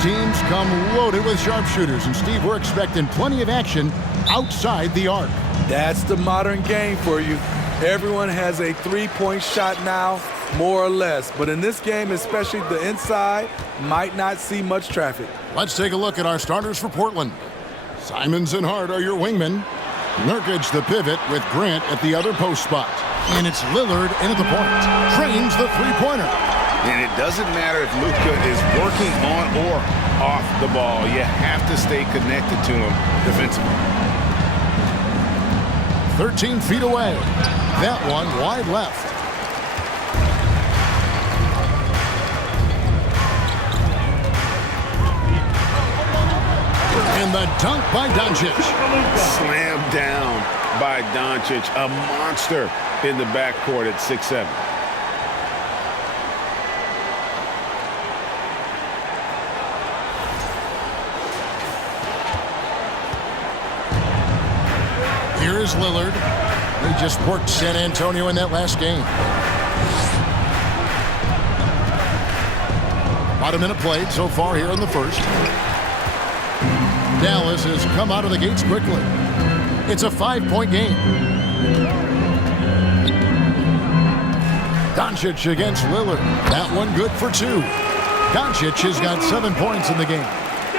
Teams come loaded with sharpshooters, and Steve, we're expecting plenty of action outside the arc. That's the modern game for you. Everyone has a three-point shot now, more or less. But in this game, especially the inside, might not see much traffic. Let's take a look at our starters for Portland. Simons and Hart are your wingmen. Nurkic the pivot with Grant at the other post spot. And it's Lillard in at the point. Trains the three-pointer. And it doesn't matter if Luka is working on or off the ball. You have to stay connected to him defensively. 13 feet away. That one wide left. And the dunk by Doncic. Slammed down by Doncic. A monster in the backcourt at 6'7". Here's Lillard. He just worked San Antonio in that last game. About a minute played so far here in the first. Dallas has come out of the gates quickly. It's a 5-point game. Doncic against Lillard. That one good for 2. Doncic has got 7 points in the game.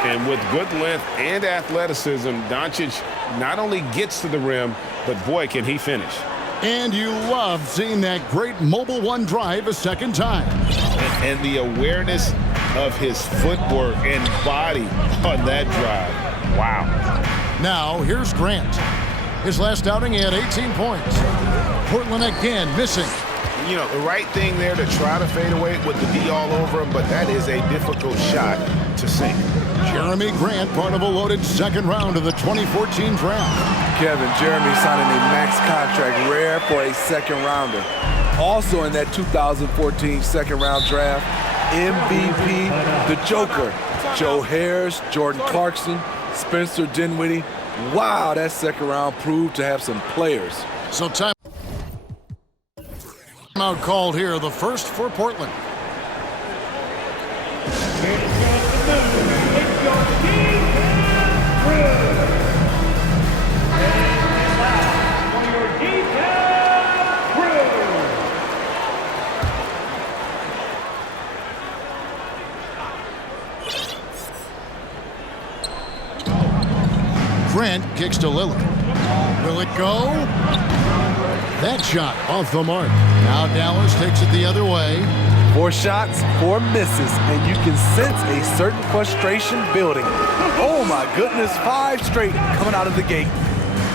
And with good length and athleticism, Doncic not only gets to the rim, but boy, can he finish. And you love seeing that great mobile one drive a second time. And the awareness of his footwork and body on that drive. Wow. Now, here's Grant. His last outing, he had 18 points. Portland again missing. You know, the right thing there to try to fade away with the D all over him, but that is a difficult shot to sink. Jeremy Grant, part of a loaded second round of the 2014 draft. Kevin, Jeremy signing a max contract, rare for a second rounder. Also in that 2014 second round draft, MVP, the Joker, Joe Harris, Jordan Clarkson, Spencer Dinwiddie. Wow, that second round proved to have some players. So timeout called here, the first for Portland. Grant kicks to Lillard. Will it go? That shot off the mark. Now Dallas takes it the other way. 4 shots, 4 misses, and you can sense a certain frustration building. Oh my goodness, 5 straight coming out of the gate.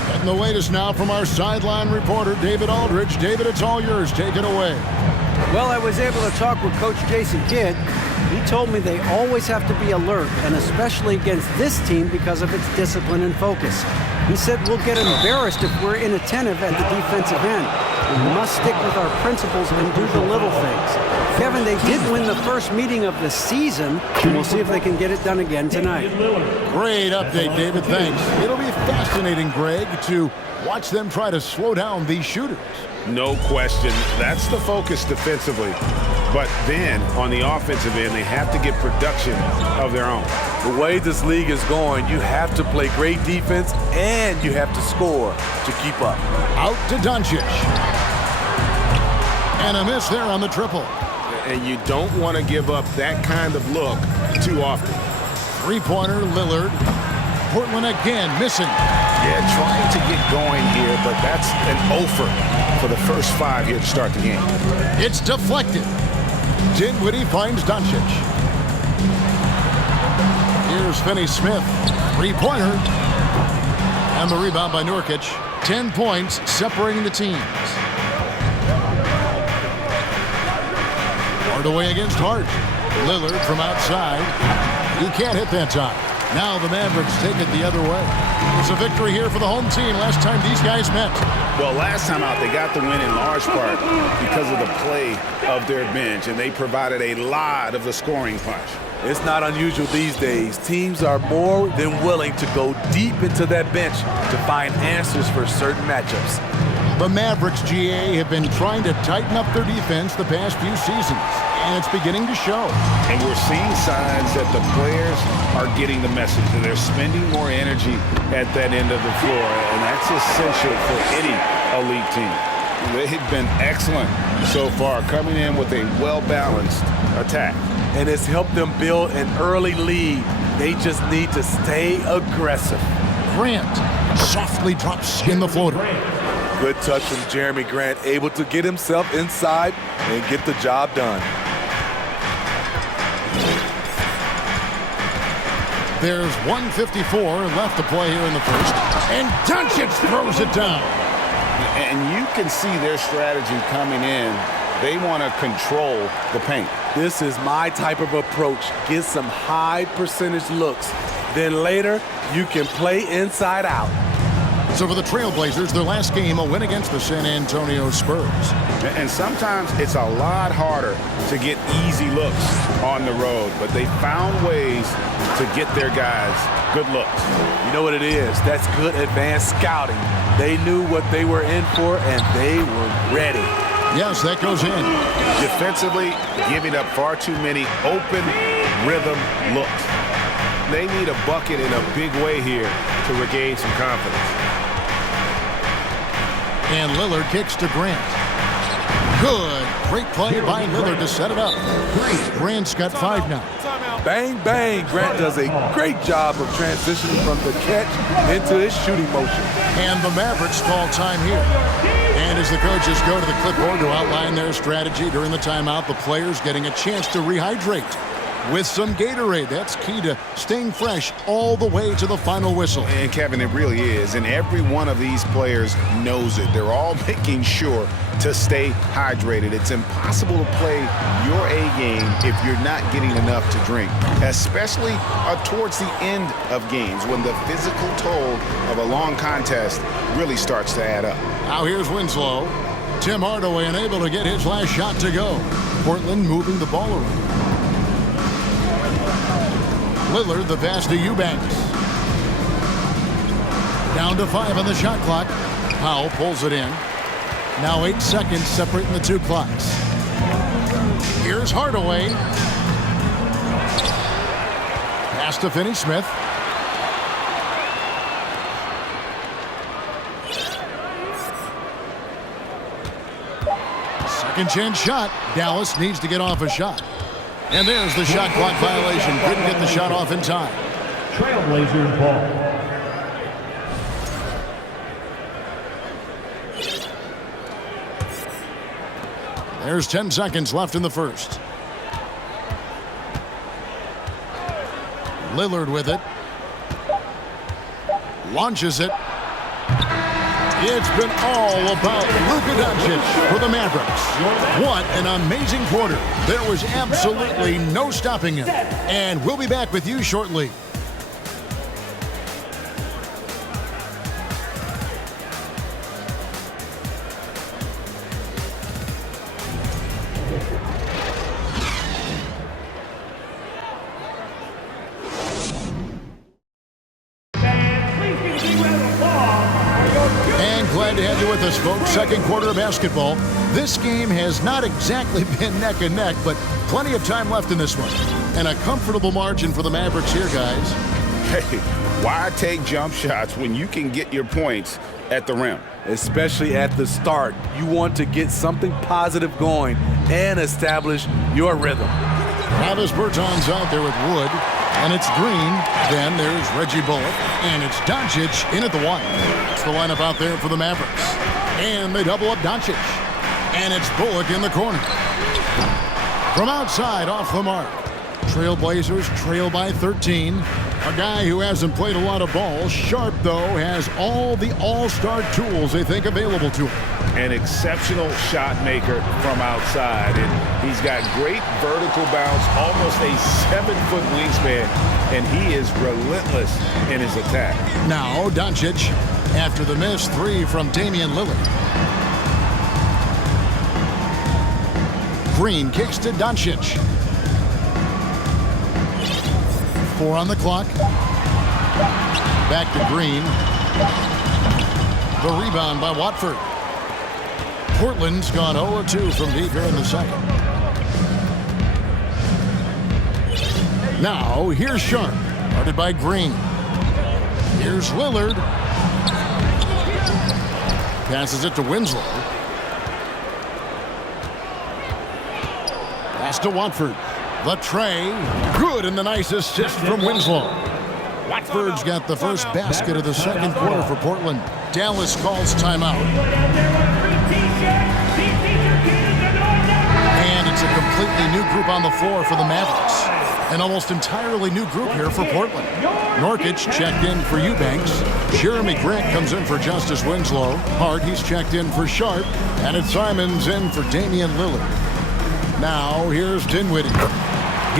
Getting the latest now from our sideline reporter, David Aldridge. David, it's all yours. Take it away. Well, I was able to talk with Coach Jason Kidd. He told me they always have to be alert, and especially against this team because of its discipline and focus. He said we'll get embarrassed if we're inattentive at the defensive end. We must stick with our principles and do the little things. Kevin, they did win the first meeting of the season, and we'll see if they can get it done again tonight. Great update, David. Thanks. It'll be fascinating, Greg, to watch them try to slow down these shooters. No question. That's the focus defensively. But then, on the offensive end, they have to get production of their own. The way this league is going, you have to play great defense and you have to score to keep up. Out to Doncic. And a miss there on the triple. And you don't want to give up that kind of look too often. Three-pointer, Lillard. Portland again missing. Yeah, trying to get going here, but that's an offer for the first 5 here to start the game. It's deflected. Dinwiddie finds Doncic. Here's Finney-Smith. Three-pointer. And the rebound by Nurkic. 10 points separating the teams. Hard away against Hart. Lillard from outside. He can't hit that time. Now the Mavericks take it the other way. It's a victory here for the home team last time these guys met. Well, last time out, they got the win in large part because of the play of their bench, and they provided a lot of the scoring punch. It's not unusual these days. Teams are more than willing to go deep into that bench to find answers for certain matchups. The Mavericks, GA, have been trying to tighten up their defense the past few seasons. and it's beginning to show. And we're seeing signs that the players are getting the message, and they're spending more energy at that end of the floor, and that's essential for any elite team. They've been excellent so far, coming in with a well-balanced attack. And it's helped them build an early lead. They just need to stay aggressive. Grant softly drops in the floater. Good touch from Jeremy Grant, able to get himself inside and get the job done. There's 1:54 left to play here in the first, and Doncic throws it down. And you can see their strategy coming in. They want to control the paint. This is my type of approach. Get some high percentage looks. Then later, you can play inside out. So for the Trailblazers, their last game, a win against the San Antonio Spurs. And sometimes it's a lot harder to get easy looks on the road, but they found ways to get their guys good looks. You know what it is? That's good advanced scouting. They knew what they were in for, and they were ready. Yes, that goes in. Defensively, giving up far too many open rhythm looks. They need a bucket in a big way here to regain some confidence. And Lillard kicks to Grant. Good. Great play by Lillard to set it up. Grant's got 5 now. Bang, bang. Grant does a great job of transitioning from the catch into his shooting motion. And the Mavericks call time here. And as the coaches go to the clipboard to outline their strategy during the timeout, the players getting a chance to rehydrate with some Gatorade. That's key to staying fresh all the way to the final whistle. And Kevin, it really is. And every one of these players knows it. They're all making sure to stay hydrated. It's impossible to play your A game if you're not getting enough to drink, especially towards the end of games when the physical toll of a long contest really starts to add up. Now here's Winslow. Tim Hardaway unable to get his last shot to go. Portland moving the ball around. Lillard, the pass to Eubanks. Down to 5 on the shot clock. Powell pulls it in. Now 8 seconds separating the 2 clocks. Here's Hardaway. Pass to Finney-Smith. Second chance shot. Dallas needs to get off a shot. And there's the shot clock violation. Couldn't get the shot off in time. Trailblazers ball. There's 10 seconds left in the first. Lillard with it. Launches it. It's been all about Luka Doncic for the Mavericks. What an amazing quarter. There was absolutely no stopping him. And we'll be back with you shortly. Glad to have you with us, folks. Second quarter of basketball. This game has not exactly been neck and neck, but plenty of time left in this one. And a comfortable margin for the Mavericks here, guys. Hey, why take jump shots when you can get your points at the rim? Especially at the start. You want to get something positive going and establish your rhythm. Travis Bertans out there with Wood. And it's Green. Then there's Reggie Bullock. And it's Doncic in at the 1. It's the lineup out there for the Mavericks. And they double up Doncic. And it's Bullock in the corner. From outside, off the mark. Trailblazers trail by 13. A guy who hasn't played a lot of ball. Sharp, though, has all the all-star tools they think available to him. An exceptional shot maker from outside. And he's got great vertical bounce, almost a 7-foot wingspan, and he is relentless in his attack. Now, Doncic, after the missed 3 from Damian Lilliard. Green kicks to Doncic. 4 on the clock. Back to Green. The rebound by Watford. Portland's gone 0-2 from deep here in the second. Now, here's Sharp, guarded by Green. Here's Lillard. Passes it to Winslow. Pass to Watford. The tray. Good, and the nice assist from Winslow. Watford's got the first basket of the second quarter for Portland. Dallas calls timeout. And it's a completely new group on the floor for the Mavericks. An almost entirely new group here for Portland. Nurkic checked in for Eubanks. Jeremy Grant comes in for Justice Winslow. Hart, he's checked in for Sharp. And it's Simons in for Damian Lilliard. Now, here's Dinwiddie.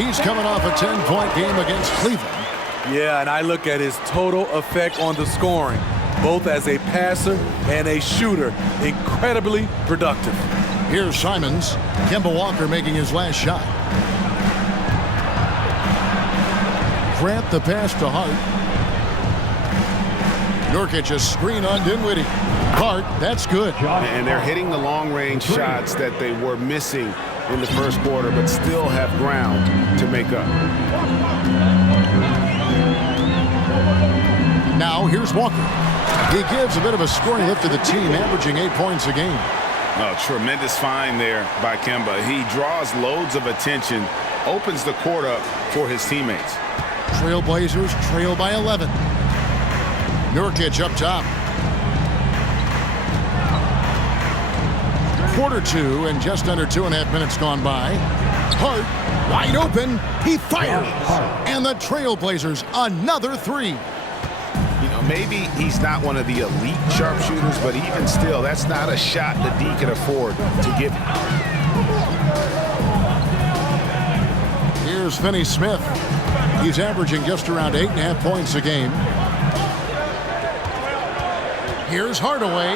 He's coming off a 10-point game against Cleveland. Yeah, and I look at his total effect on the scoring, both as a passer and a shooter. Incredibly productive. Here's Simons. Kemba Walker making his last shot. Grant the pass to Hart. Nurkic a screen on Dinwiddie. Hart, that's good. And they're hitting the long-range shots that they were missing in the first quarter, but still have ground to make up. Now here's Walker. He gives a bit of a scoring lift to the team, averaging 8 points a game. Oh, tremendous find there by Kemba. He draws loads of attention, opens the court up for his teammates. Trailblazers trail by 11. Nurkic up top. Quarter two and just under 2.5 minutes gone by. Hart wide open. He fires. And the Trailblazers another three. You know, maybe he's not one of the elite sharpshooters, but even still, that's not a shot that D can afford to give. Here's Finney-Smith. He's averaging just around 8.5 points a game. Here's Hardaway.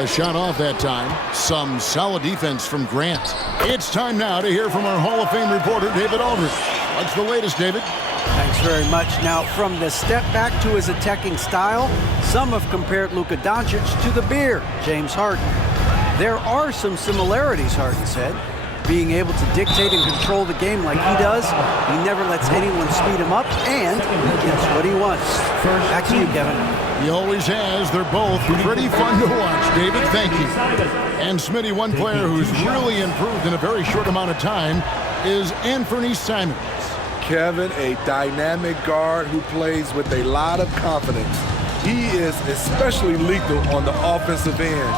A shot off that time. Some solid defense from Grant. It's time now to hear from our Hall of Fame reporter, David Aldridge. What's the latest, David? Thanks very much. Now, from the step back to his attacking style, some have compared Luka Doncic to the bear, James Harden. There are some similarities, Harden said. Being able to dictate and control the game like he does, he never lets anyone speed him up, and he gets what he wants. Back to you, Kevin. He always has. They're both pretty fun to watch, David. Thank you. And Smitty, one player who's really improved in a very short amount of time is Anthony Simons. Kevin, a dynamic guard who plays with a lot of confidence. He is especially lethal on the offensive end,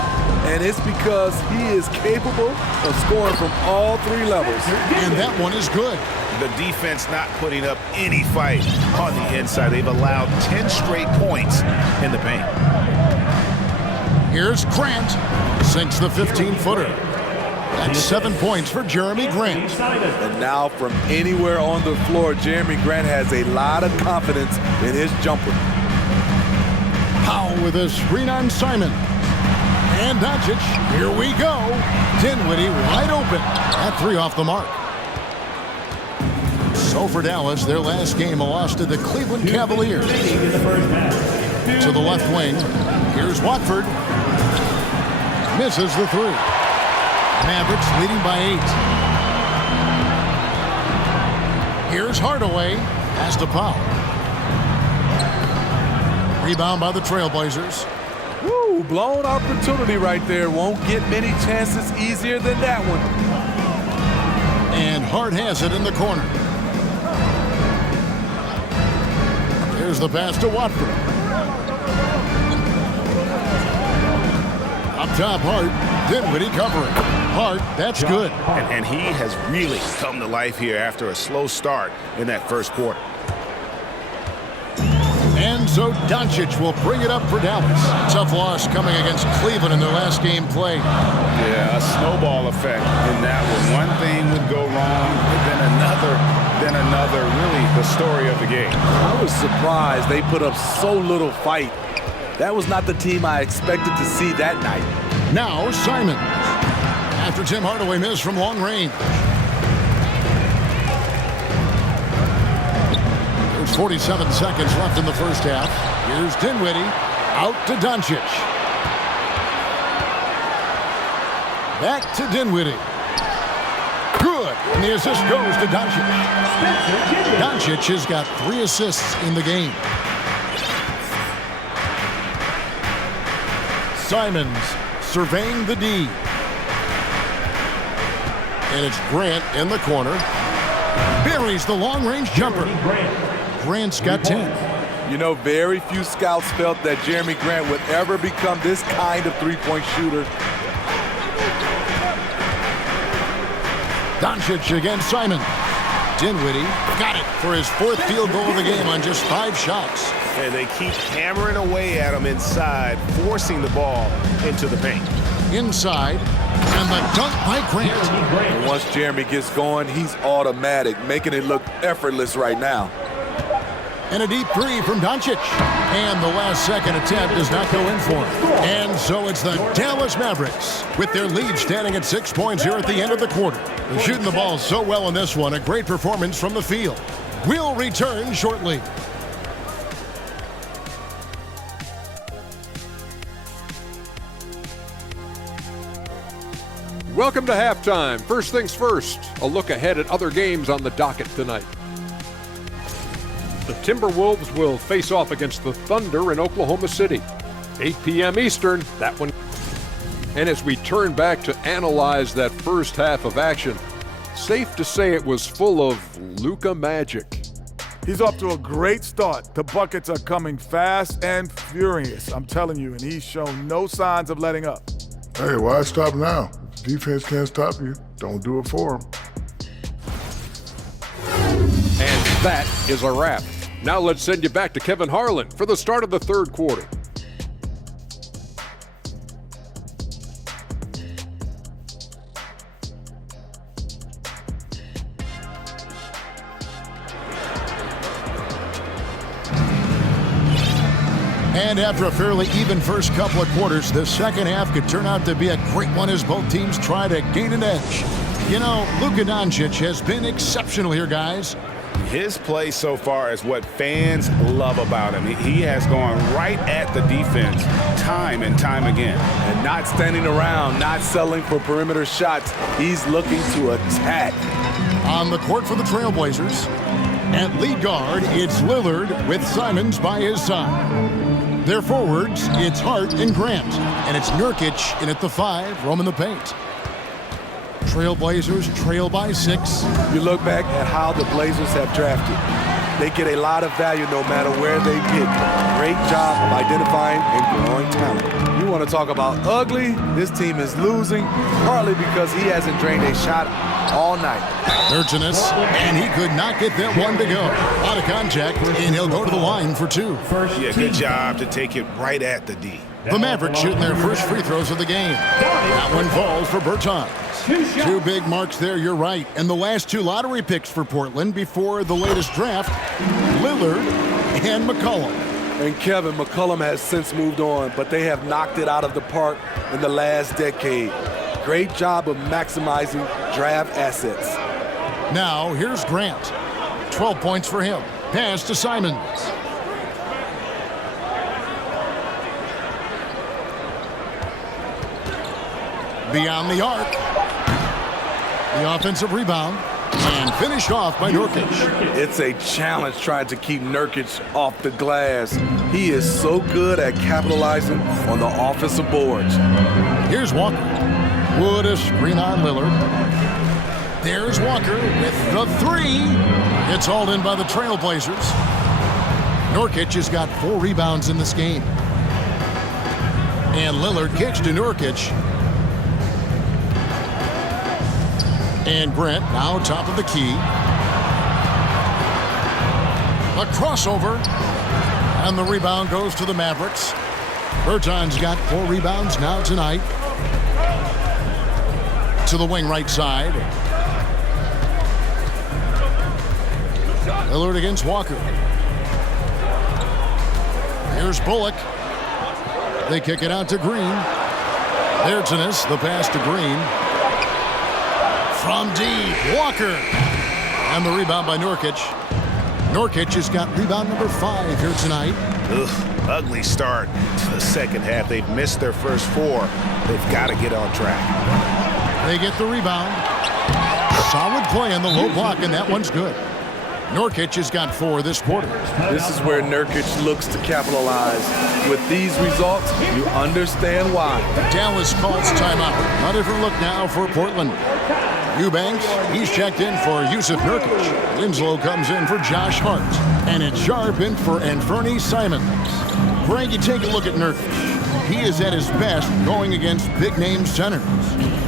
and it's because he is capable of scoring from all three levels. And that one is good. The defense not putting up any fight on the inside. They've allowed 10 straight points in the paint. Here's Grant. Sinks the 15-footer. That's 7 points for Jeremy Grant. And now from anywhere on the floor, Jeremy Grant has a lot of confidence in his jumper. Powell with a screen on Simon. And Doncic, here we go. Dinwiddie wide open. That three off the mark. So for Dallas, their last game, a loss to the Cleveland Cavaliers. To the left wing, here's Watford. Misses the three. Mavericks leading by 8. Here's Hardaway. Pass to Powell. Rebound by the Trailblazers. Woo, blown opportunity right there. Won't get many chances easier than that one. And Hart has it in the corner. Here's the pass to Watford. Up top, Hart. Dinwiddie covering. Hart, that's good. And he has really come to life here after a slow start in that first quarter. And so Doncic will bring it up for Dallas. Tough loss coming against Cleveland in their last game played. Yeah, a snowball effect in that one. One thing would go wrong, then another. Really the story of the game. I was surprised they put up so little fight. That was not the team I expected to see that night. Now Simons. After Tim Hardaway missed from long range. There's 47 seconds left in the first half. Here's Dinwiddie. Out to Doncic. Back to Dinwiddie. Good. And the assist goes to Doncic. Doncic has got 3 assists in the game. Simons surveying the D. And it's Grant in the corner. Buries the long-range jumper. Grant's got 10. You know, very few scouts felt that Jeremy Grant would ever become this kind of three-point shooter. Doncic against Simon. Dinwiddie got it for his 4th field goal of the game on just 5 shots. And they keep hammering away at him inside, forcing the ball into the paint. Inside, and the dunk by Grant. And once Jeremy gets going, he's automatic, making it look effortless right now. And a deep 3 from Doncic. And the last-second attempt does not go in for him. And so it's the Dallas Mavericks with their lead standing at 6 points here at the end of the quarter. They're shooting the ball so well in this one. A great performance from the field. We'll return shortly. Welcome to halftime. First things first, a look ahead at other games on the docket tonight. The Timberwolves will face off against the Thunder in Oklahoma City. 8 p.m. Eastern, that one. And as we turn back to analyze that first half of action, safe to say it was full of Luka magic. He's off to a great start. The buckets are coming fast and furious, I'm telling you, and he's shown no signs of letting up. Hey, why stop now? Defense can't stop you. Don't do it for them. And that is a wrap. Now let's send you back to Kevin Harlan for the start of the third quarter. And after a fairly even first couple of quarters, the second half could turn out to be a great one as both teams try to gain an edge. You know, Luka Doncic has been exceptional here, guys. His play so far is what fans love about him. He has gone right at the defense time and time again. And not standing around, not settling for perimeter shots. He's looking to attack. On the court for the Trailblazers, at lead guard, it's Lillard with Simons by his side. Their forwards, it's Hart and Grant. And it's Nurkic in at the 5, roaming the paint. Trailblazers trail by 6. You look back at how the Blazers have drafted. They get a lot of value no matter where they pick. Great job of identifying and growing talent. You want to talk about ugly? This team is losing, partly because he hasn't drained a shot all night. Urginus, and he could not get that one to go. Out of contact, and he'll go to the line for 2. Yeah, good job to take it right at the D. The Mavericks shooting their first free throws of the game. That one falls for Bertans. 2 big marks there, you're right. And the last 2 lottery picks for Portland before the latest draft, Lillard and McCollum. And Kevin, McCollum has since moved on, but they have knocked it out of the park in the last decade. Great job of maximizing draft assets. Now, here's Grant. 12 points for him. Pass to Simons. Beyond the arc. The offensive rebound. And finished off by Nurkic. It's a challenge trying to keep Nurkic off the glass. He is so good at capitalizing on the offensive boards. Here's Walker. Wood a screen on Lillard. There's Walker with the 3. It's hauled in by the Trailblazers. Nurkic has got 4 rebounds in this game. And Lillard kicks to Nurkic. And Grant now top of the key. A crossover. And the rebound goes to the Mavericks. Bertans got 4 rebounds now tonight. To the wing right side. Lillard against Walker. Here's Bullock. They kick it out to Green. There's the pass to Green. From deep, Walker. And the rebound by Nurkic. Nurkic has got rebound number 5 here tonight. Ugh, ugly start to the second half. They've missed their first 4. They've got to get on track. They get the rebound. Solid play on the low block, and that one's good. Nurkic has got 4 this quarter. This is where Nurkic looks to capitalize. With these results, you understand why. Dallas calls timeout. A different look now for Portland. Eubanks, he's checked in for Yusuf Nurkic. Winslow comes in for Josh Hart. And it's Sharp in for Anfernee Simons. Greg, you take a look at Nurkic. He is at his best going against big-name centers.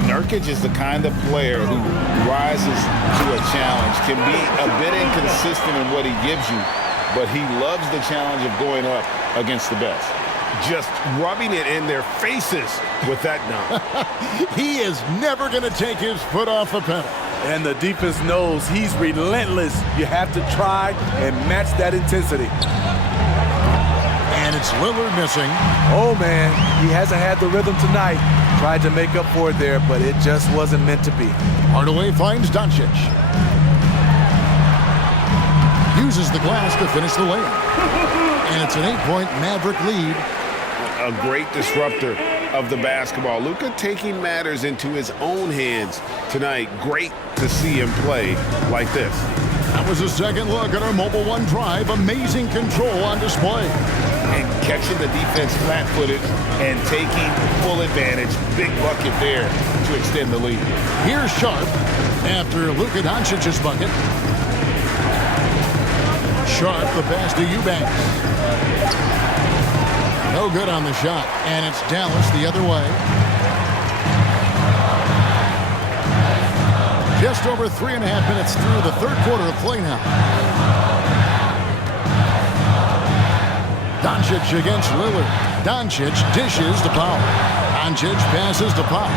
Nurkic is the kind of player who rises to a challenge, can be a bit inconsistent in what he gives you, but he loves the challenge of going up against the best. Just rubbing it in their faces with that dunk. He is never going to take his foot off the pedal. And the defense knows he's relentless. You have to try and match that intensity. And it's Lillard missing. Oh, man, he hasn't had the rhythm tonight. Tried to make up for it there, but it just wasn't meant to be. Hardaway finds Doncic. Uses the glass to finish the layup. And it's an 8-point Maverick lead. A great disruptor of the basketball. Luka taking matters into his own hands tonight. Great to see him play like this. That was a second look at our Mobile One drive. Amazing control on display. And catching the defense flat-footed and taking full advantage. Big bucket there to extend the lead. Here's Sharp after Luka Doncic's bucket. Sharp, the pass to Eubanks. No good on the shot. And it's Dallas the other way. Just over 3.5 minutes through the third quarter of play now. Doncic against Lillard. Doncic dishes to Powell. Doncic passes to Powell.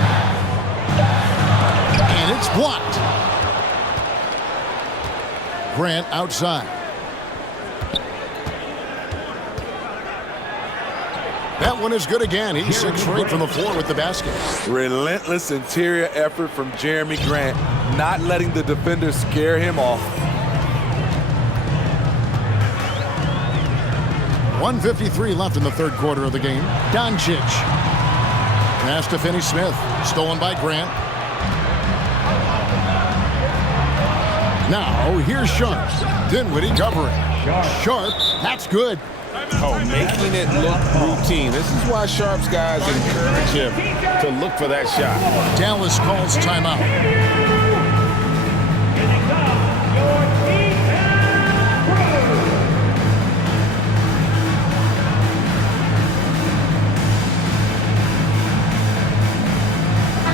And it's blocked. Grant outside. That one is good again. He's 6 for 8 from the floor with the basket. Relentless interior effort from Jeremy Grant, not letting the defender scare him off. 1:53 left in the third quarter of the game. Doncic. Pass to Finney-Smith. Stolen by Grant. Now, here's Sharp. Dinwiddie covering. Sharp. That's good. Oh, making it look routine. This is why Sharp's guys encourage him to look for that shot. Dallas calls timeout.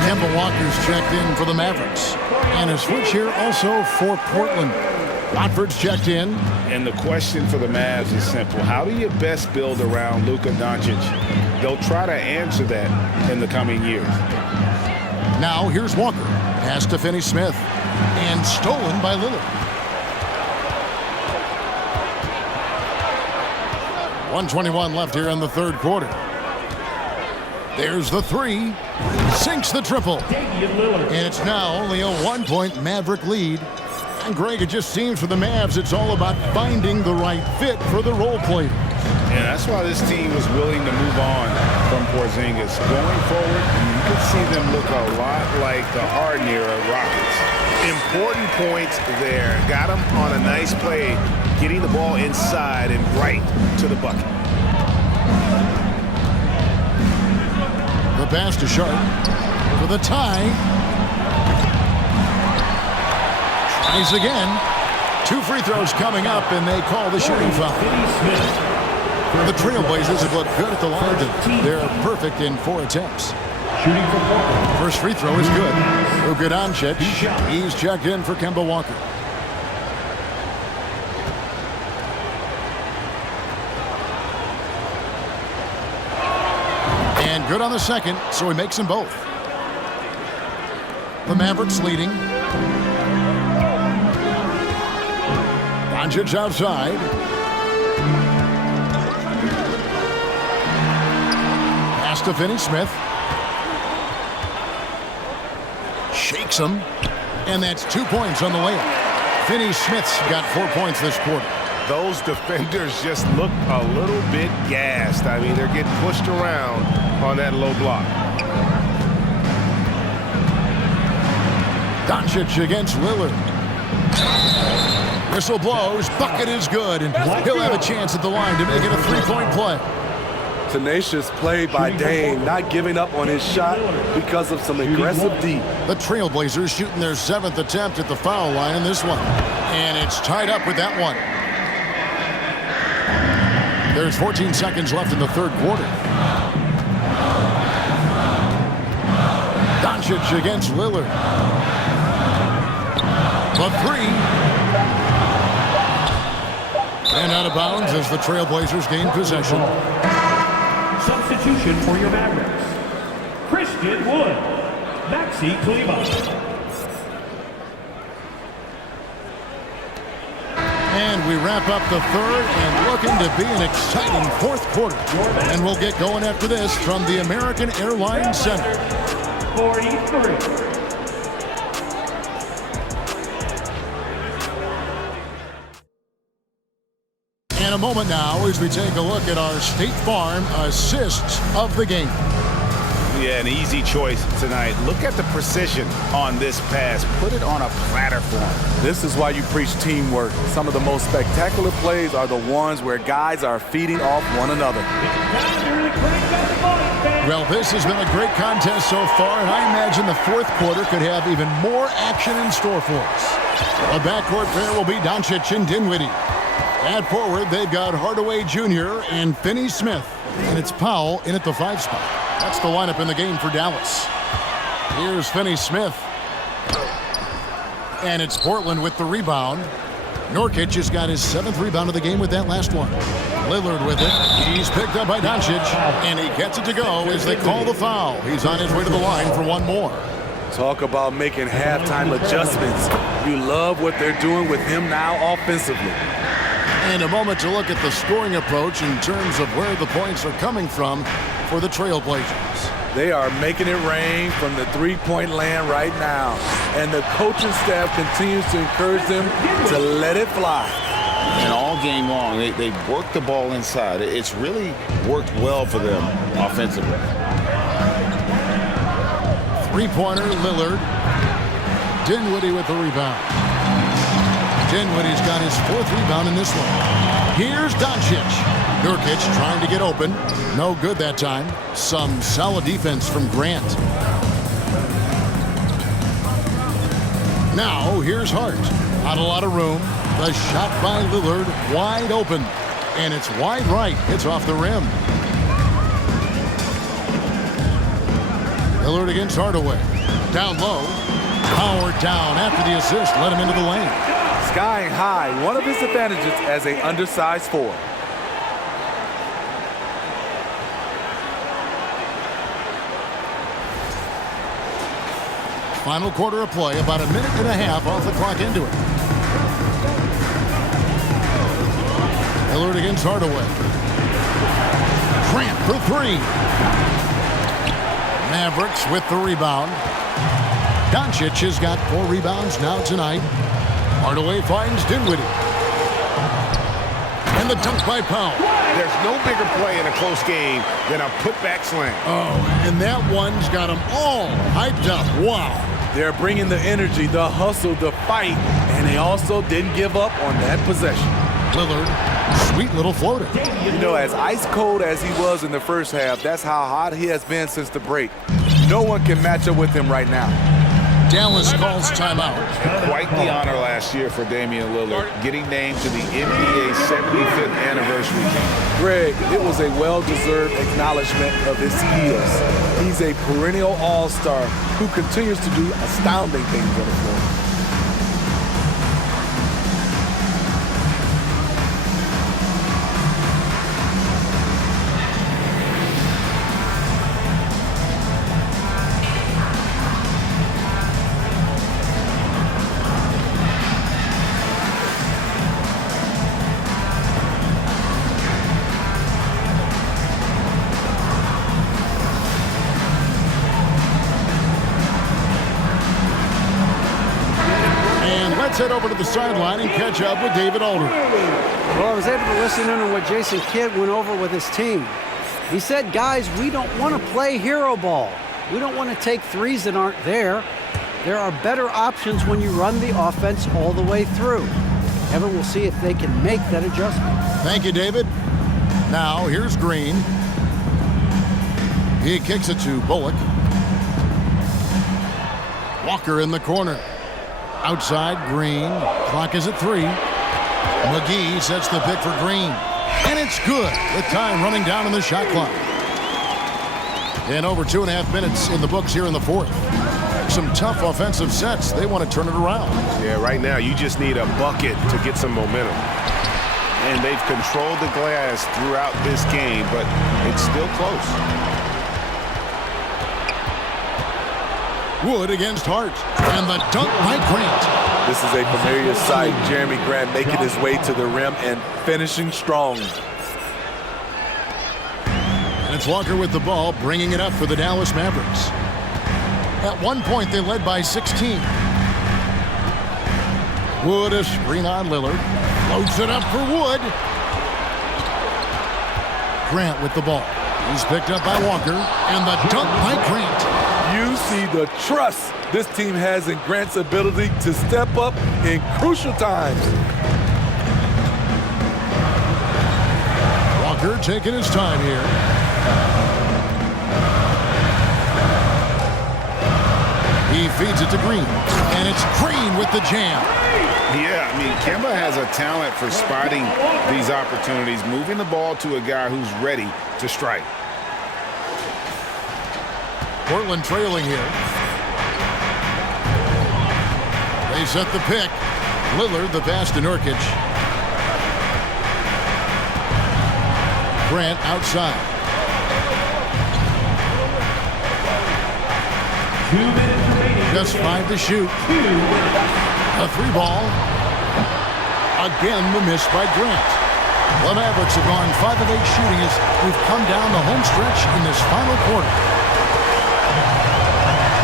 Kemba Walker's checked in for the Mavericks. And a switch here also for Portland. Watford's checked in. And the question for the Mavs is simple. How do you best build around Luka Doncic? They'll try to answer that in the coming years. Now here's Walker. Pass to Finney-Smith. And stolen by Lillard. 1:21 left here in the third quarter. There's the three. Sinks the triple. And it's now only a 1-point Maverick lead. And Greg, it just seems for the Mavs, it's all about finding the right fit for the role players. And that's why this team was willing to move on from Porzingis. Going forward, you could see them look a lot like the Harden-era Rockets. Important points there. Got him on a nice play, getting the ball inside and right to the bucket. The pass to Sharp for the tie. Tries again. 2 free throws coming up, and they call the shooting foul. The Trailblazers have looked good at the line. They're perfect in 4 attempts. First free throw is good. Luka Doncic, he's checked in for Kemba Walker. And good on the second, so he makes them both. The Mavericks leading. Doncic outside. Pass to Finney-Smith. Shakes him. And that's 2 points on the layup. Finney-Smith's got 4 points this quarter. Those defenders just look a little bit gassed. I mean, they're getting pushed around on that low block. Doncic against Lillard. Whistle blows. Bucket is good, and he'll have a chance at the line to make it a three-point play. Tenacious play by Dame, not giving up on his shot because of some aggressive D. The Trailblazers shooting their 7th attempt at the foul line in this one. And it's tied up with that one. There's 14 seconds left in the third quarter. Doncic against Lillard. The three. And out of bounds as the Trailblazers gain possession. Substitution for your Mavericks. Christian Wood. Maxi Kleba. And we wrap up the third and looking to be an exciting fourth quarter. And we'll get going after this from the American Airlines Center. 43. And a moment now as we take a look at our State Farm assists of the game. Yeah, an easy choice tonight. Look at the precision on this pass. Put it on a platter for him. This is why you preach teamwork. Some of the most spectacular plays are the ones where guys are feeding off one another. Well, this has been a great contest so far, and I imagine the fourth quarter could have even more action in store for us. The backcourt pair will be Doncic and Dinwiddie. At forward, they've got Hardaway Jr. and Finney Smith. And it's Powell in at the 5 spot. That's the lineup in the game for Dallas. Here's Finney Smith. And it's Portland with the rebound. Nurkic has got his 7th rebound of the game with that last one. Lillard with it. He's picked up by Doncic. And he gets it to go as they call the foul. He's on his way to the line for one more. Talk about making halftime adjustments. You love what they're doing with him now offensively. And a moment to look at the scoring approach in terms of where the points are coming from for the Trailblazers. They are making it rain from the three-point land right now. And the coaching staff continues to encourage them to let it fly. And all game long, they've worked the ball inside. It's really worked well for them offensively. Three-pointer, Lillard. Dinwiddie with the rebound. Dinwiddie's got his 4th rebound in this one. Here's Doncic. Nurkic trying to get open. No good that time. Some solid defense from Grant. Now, here's Hart. Not a lot of room. The shot by Lillard wide open. And it's wide right. It's off the rim. Lillard against Hardaway. Down low. Powered down after the assist. Let him into the lane. Skying high, one of his advantages as an undersized forward. Final quarter of play, about a minute and a half off the clock into it. Lillard against Hardaway. Grant for 3. Mavericks with the rebound. Doncic has got 4 rebounds now tonight. Hardaway finds Dinwiddie. And the dunk by Powell. There's no bigger play in a close game than a putback slam. Oh, and that one's got them all hyped up. Wow. They're bringing the energy, the hustle, the fight, and they also didn't give up on that possession. Lillard, sweet little floater. You know, as ice cold as he was in the first half, that's how hot he has been since the break. No one can match up with him right now. Dallas calls timeout. Quite the honor last year for Damian Lillard, getting named to the NBA 75th anniversary team. Greg, it was a well-deserved acknowledgement of his skills. He's a perennial all-star who continues to do astounding things on the floor. Let's head over to the sideline and catch up with David Aldridge. Well, I was able to listen in on what Jason Kidd went over with his team. He said, guys, we don't want to play hero ball. We don't want to take threes that aren't there. There are better options when you run the offense all the way through. Evan will see if they can make that adjustment. Thank you, David. Now, here's Green. He kicks it to Bullock. Walker in the corner. Outside, Green. Clock is at 3. McGee sets the pick for Green. And it's good with time running down in the shot clock. And over 2.5 minutes in the books here in the fourth. Some tough offensive sets. They want to turn it around. Yeah, right now you just need a bucket to get some momentum. And they've controlled the glass throughout this game, but it's still close. Wood against Hart. And the dunk by Grant. This is a familiar sight. Jeremy Grant making his way to the rim and finishing strong. And it's Walker with the ball, bringing it up for the Dallas Mavericks. At one point, they led by 16. Wood, a screen on Lillard. Floats it up for Wood. Grant with the ball. He's picked up by Walker. And the dunk by Grant. You see the trust this team has in Grant's ability to step up in crucial times. Walker taking his time here. He feeds it to Green. And it's Green with the jam. Yeah, I mean, Kemba has a talent for spotting these opportunities, moving the ball to a guy who's ready to strike. Portland trailing here. They set the pick. Lillard, the pass to Nurkic. Grant outside. 2 minutes remaining. Just 5 to shoot. A 3 ball. Again, the miss by Grant. The Mavericks have gone 5 of 8 shooting as we've come down the home stretch in this final quarter.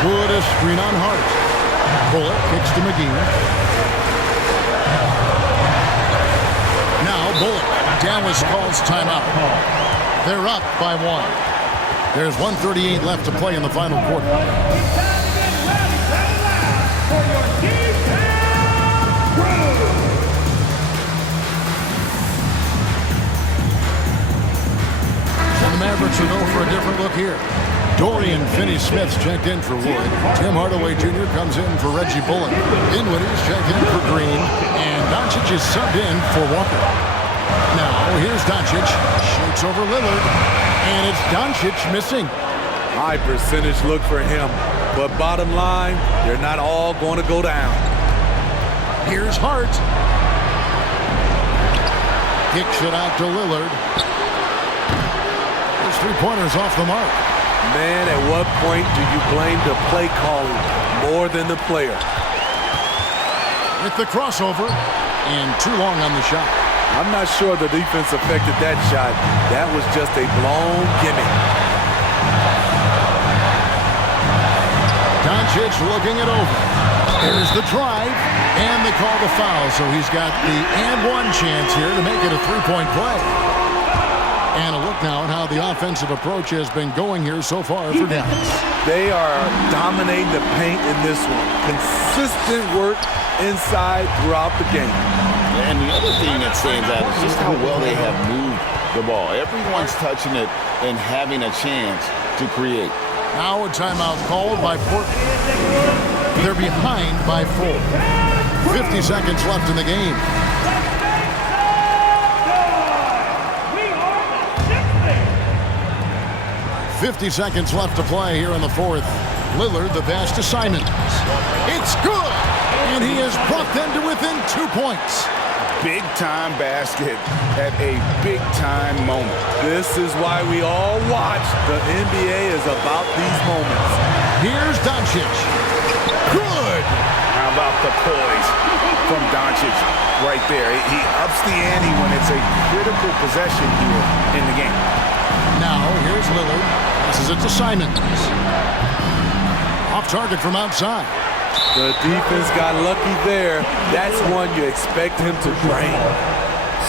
Wood, a screen on Hart. Bullock kicks to McGee. Now Bullock. Dallas calls timeout. They're up by 1. There's 1:38 left to play in the final quarter. And the Mavericks will go for a different look here. Dorian Finney-Smith's checked in for Wood. Tim Hardaway Jr. comes in for Reggie Bullock. Dinwiddie's checked in for Green. And Doncic is subbed in for Walker. Now, here's Doncic. Shoots over Lillard. And it's Doncic missing. High percentage look for him. But bottom line, they're not all going to go down. Here's Hart. Kicks it out to Lillard. His three-pointers off the mark. Man, at what point do you blame the play calling more than the player? With the crossover, and too long on the shot. I'm not sure the defense affected that shot. That was just a blown gimme. Doncic looking it over. There's the drive, and they call the foul, so he's got the and-one chance here to make it a three-point play. And a look now at how the offensive approach has been going here so far for Dallas. They are dominating the paint in this one. Consistent work inside throughout the game. And the other thing that stands out is just how well they have moved the ball. Everyone's touching it and having a chance to create. Now a timeout called by Portland. They're behind by 4. 50 seconds left in the game. 50 seconds left to play here in the fourth. Lillard, the pass to Simons. It's good! And he has brought them to within 2 points. Big-time basket at a big-time moment. This is why we all watch. The NBA is about these moments. Here's Doncic. Good! How about the poise from Doncic right there? He ups the ante when it's a critical possession here in the game. Now, here's Lillard. Passes it to Simons. Off target from outside. The defense got lucky there. That's one you expect him to drain.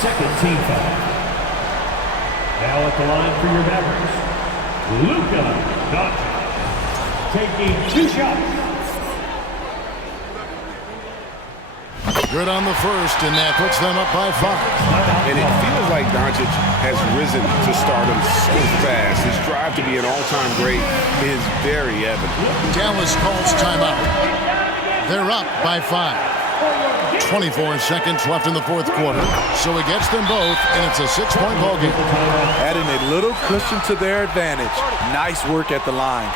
Second team foul. Now at the line for your Mavericks, Luka Doncic, taking 2 shots. Good on the first, and that puts them up by 5. And it feels like Doncic has risen to stardom so fast. His drive to be an all-time great is very evident. Dallas calls timeout. They're up by 5. 24 seconds left in the fourth quarter, so he gets them both, and it's a 6-point ball game. Adding a little cushion to their advantage. Nice work at the line.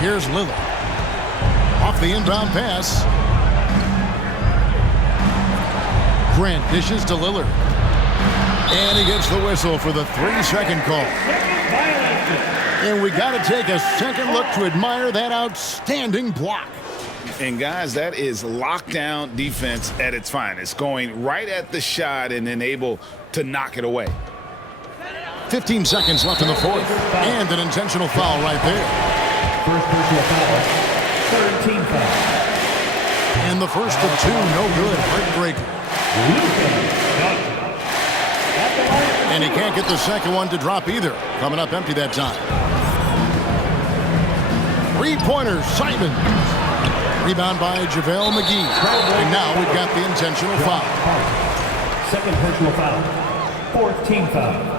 Here's Lillard. Off the inbound pass. Grant dishes to Lillard. And he gets the whistle for the 3-second call. And we got to take a second look to admire that outstanding block. And guys, that is lockdown defense at its finest, going right at the shot and then able to knock it away. 15 seconds left in the fourth. And an intentional foul right there. First personal foul. Third team foul. And the first of 2, no good. Heartbreaker. And he can't get the second one to drop either. Coming up empty that time. 3-pointer, Simon. Rebound by JaVale McGee. And now we've got the intentional foul. Second personal foul. Fourth team foul.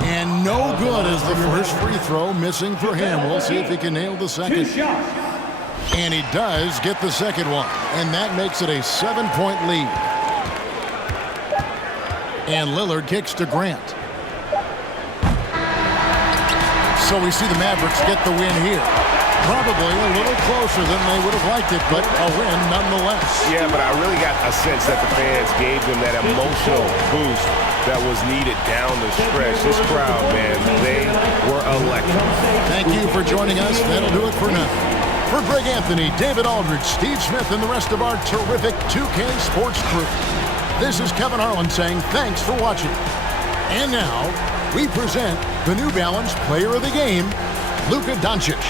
And no good as the first free throw missing for him. We'll see if he can nail the second. And he does get the second one. And that makes it a 7-point lead. And Lillard kicks to Grant. So we see the Mavericks get the win here. Probably a little closer than they would have liked it, but a win nonetheless. Yeah, but I really got a sense that the fans gave them that emotional boost that was needed down the stretch. This crowd, man, they were electric. Thank you for joining us. That'll do it for now. For Greg Anthony, David Aldridge, Steve Smith, and the rest of our terrific 2K Sports crew, this is Kevin Harlan saying thanks for watching. And now, we present the New Balance Player of the Game, Luka Doncic.